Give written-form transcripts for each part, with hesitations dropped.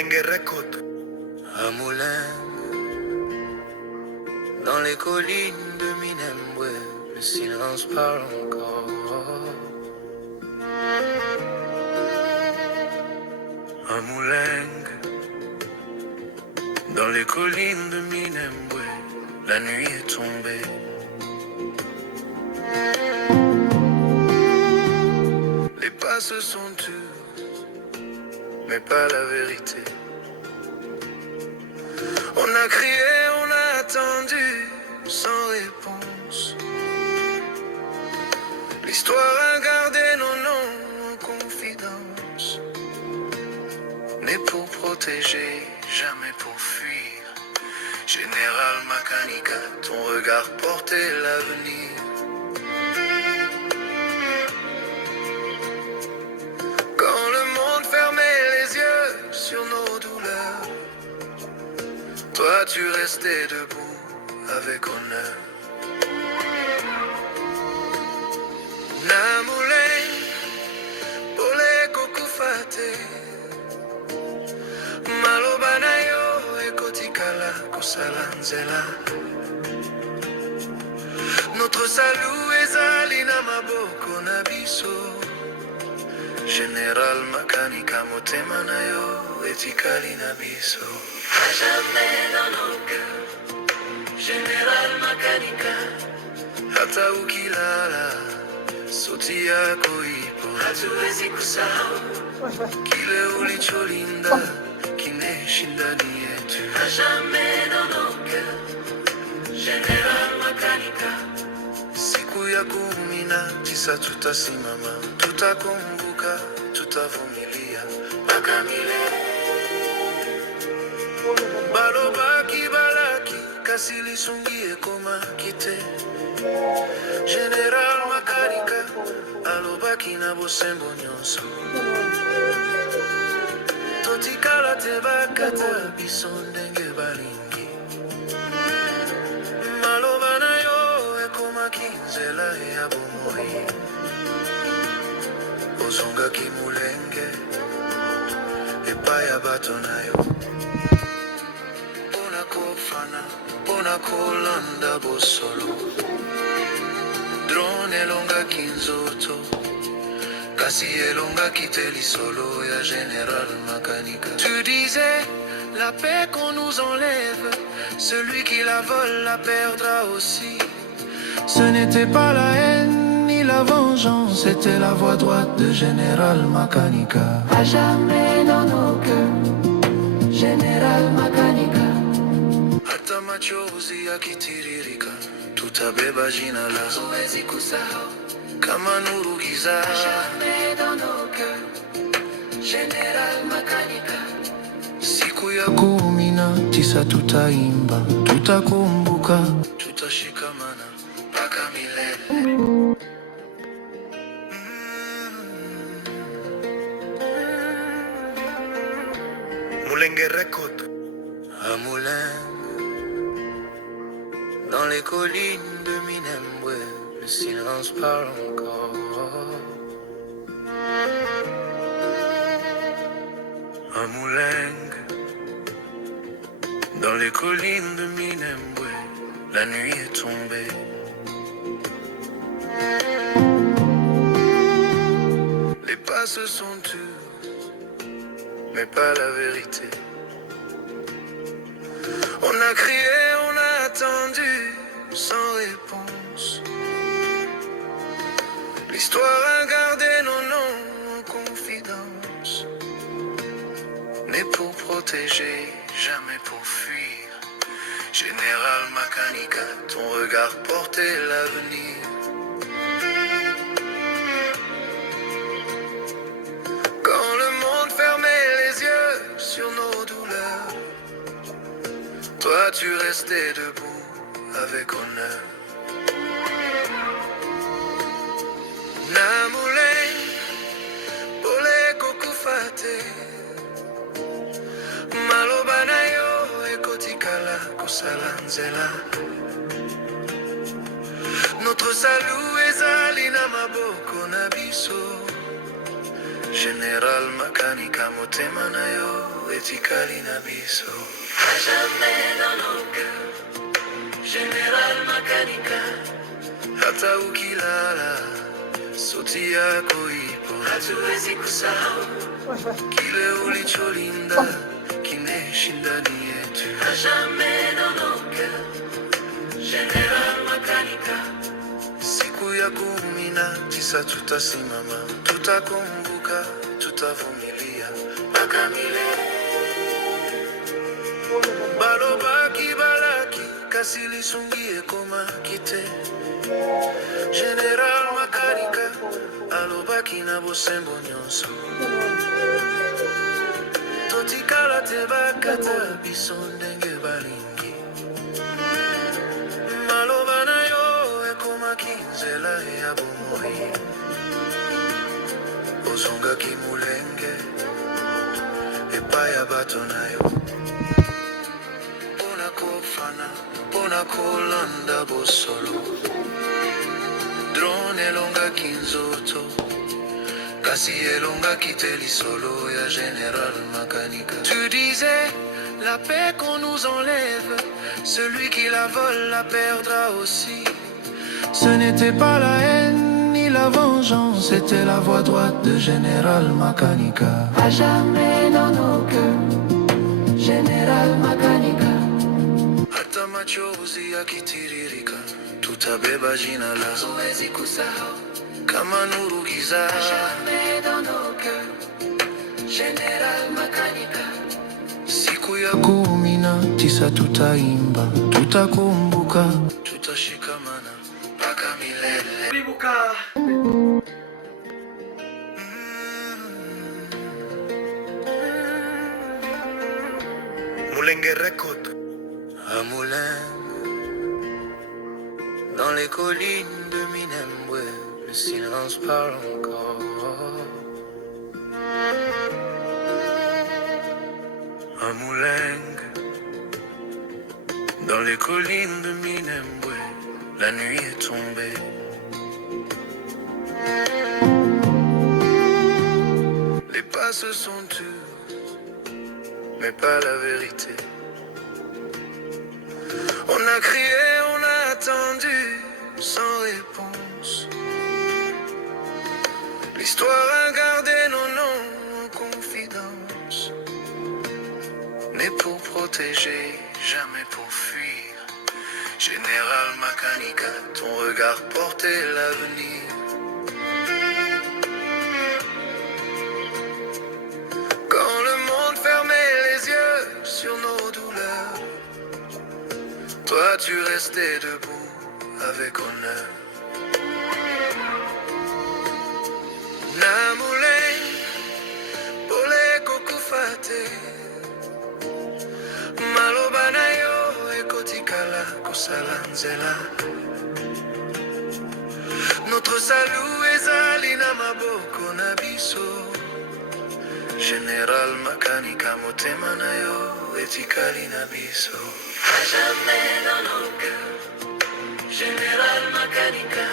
Mulenge Record. Un moulin dans les collines de Minembwe, le silence parle encore. Un moulin dans les collines de Minembwe, la nuit est tombée. Les pas se sont tus, mais pas la vérité. On a crié, on a attendu, sans réponse. L'histoire a gardé nos noms en confidence. Né pour protéger, jamais pour fuir. Général Makanika, ton regard portait l'avenir. Quand le monde fermait les yeux sur nos douleurs, toi tu restais debout avec honneur. Namuleng, pole kokufate, maloba na yo ekotikala kosala nzela. Notre salut ezali na maboko na biso. Général Makanika motema na yo etikali na biso. A jamais dans nos cœurs, Général Makanika. Hata ukilala, sauti yako ipo. Hatuwezi kusahau kile ulicholinda kimeshinda ni yetu. A jamais dans nos cœurs, Général Makanika. Siku ya 19 tutasimama, tutakumbuka, tutavumilia mpaka milele. Balobaki balaki kasi lisungie koma kite. Général Makanika alobaki na bosembo nyonso. Totikala te bakata biso ndenge balingi. Maloba na yo ekomaki nzela ya bomoi. Ozongaki mulenge epai ya bato na yo. Pona kolanda bosolo. Drone elongaki nzoto, kasi elongaki te lisolo ya Général Makanika. Tu disais, la paix qu'on nous enlève, celui qui la vole la perdra aussi. Ce n'était pas la haine ni la vengeance, c'était la voix droite de Général Makanika. À jamais dans nos cœurs, Général Makanika. Hata machozi yakitiririka, tutabeba jina la Hatuwezi kusahau kama nuru giza. à jamais dans nos cœurs, Général Makanika. Siku ya 19 tutaimba, tutakumbuka, tutashikamana mpaka milele. Mulenge Record. Un moulin dans les collines de Minembwe, le silence parle encore. Un moulin dans les collines de Minembwe, la nuit est tombée. Les pas se sont tus, mais pas la vérité. On a crié, on a attendu, sans réponse. L'histoire a gardé nos noms en confidence. Né pour protéger, jamais pour fuir. Général Makanika, ton regard portait l'avenir. Quand le monde fermait les yeux sur nos douleurs, toi tu restais debout avec honneur. Namuleng, pole kokufate, maloba na yo ekotikala kosala nzela. Notre salut ezali na maboko na biso. Général Makanika motema na yo etikali na biso. À jamais dans nos cœurs, Général Makanika. Hata ukilala, sauti yako ipo, hatuwezi kusahau kile ulicholinda kimeshinda ni yetu. À jamais dans nos cœurs, Général Makanika. Siku ya 19 tutasimama, tutakumbuka, tutavumilia mpaka milele. Balobaki balaki kasi lisungie koma kite. Général Makanika alobaki na bosembo nyonso. Totikala te bakata biso ndenge balingi. Maloba na yo ekomaki nzela ya bomoi. Ozongaki mulenge epai ya bato na yo. Pona kolanda bosolo. Drone elongaki nzoto kasi elongaki te lisolo ya Général Makanika. Tu disais la paix qu'on nous enlève, celui qui la vole la perdra aussi. Ce n'était pas la haine ni la vengeance, c'était la voix droite de Général Makanika. À jamais dans nos cœurs, Général Makanika. Hata machozi yakitiririka, tutabeba jina la huwezi kusahau kama nuru giza. À jamais dans nos cœurs, Général Makanika. Siku ya 19 tutaimba, tutakumbuka, tutashikamana mpaka milele. Mulenge Record. À Moulin, dans les collines de Minembwe, le silence parle encore. À Moulin, dans les collines de Minembwe, la nuit est tombée. Les pas se sont tus, mais pas la vérité. On a crié, on a attendu, sans réponse. L'histoire a gardé nos noms en confidence. Mais pour protéger, jamais pour fuir. Général Makanika, ton regard portait l'avenir. Quand le monde fermait les yeux sur nos douleurs, toi tu restais debout avec honneur. Namule, pole kokufate. Maloba na yo ekotikala kosala nzela. Notre salut ezali na maboko na biso. Général Makanika motema na yo etikali na biso. À jamais dans nos cœurs, Général Makanika.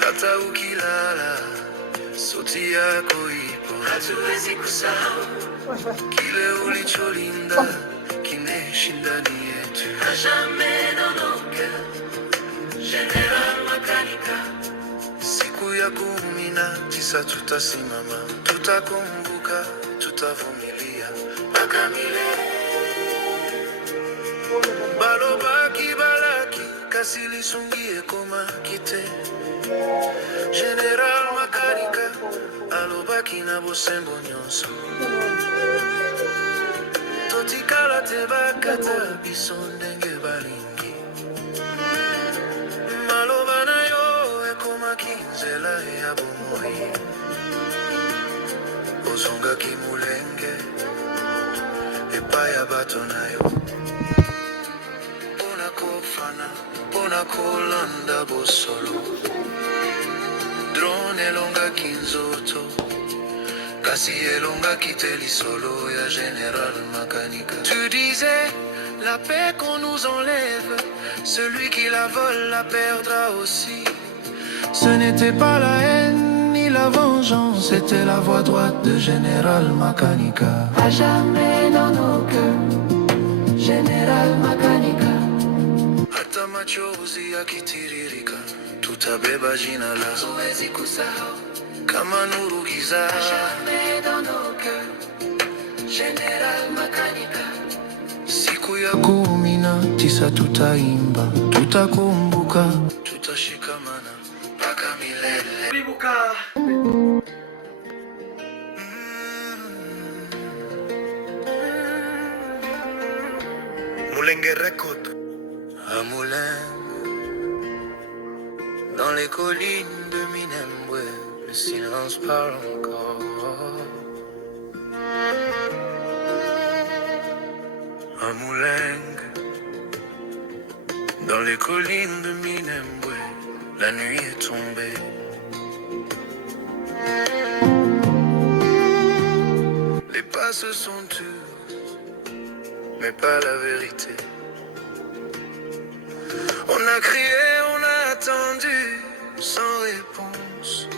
Hata ukilala, sauti yako ipo, hatuwezi kusahau kile ulicholinda kimeshinda ni yetu. À jamais dans nos cœurs, Général Makanika. Siku ya 19 tutasimama, tutakumbuka, tutavumilia mpaka milele. Balobaki balaki kasi lisungie koma kite. Général Makanika alobaki na bosembo nyonso. Totikala te bakata biso ndenge balingi. Maloba na yo ekomaki nzela ya bomoi. Ozongaki mulenge epai ya bato na yo. Pona kolanda bosolo. Drone elongaki nzoto kasi elongaki te lisolo ya Général Makanika. Tu disais la paix qu'on nous enlève, celui qui la vole la perdra aussi. Ce n'était pas la haine ni la la vengeance était la voie droite de Général Makanika. À jamais dans nos cœurs, Général Makanika. Hata machozi yakitiririka, tutabeba jina la Huwezi kusahau. kama nuru giza. À jamais dans nos cœurs, Général Makanika. Siku ya 19 tutaimba, tutakumbuka, tutashikamana mpaka milele. Mulenge Record. À Moulin, dans les collines de Minembwe, le silence parle encore. À Moulin, dans les collines de Minembwe, la nuit est tombée. Les pas se sont tus, mais pas la vérité. On a crié, on a attendu, sans réponse.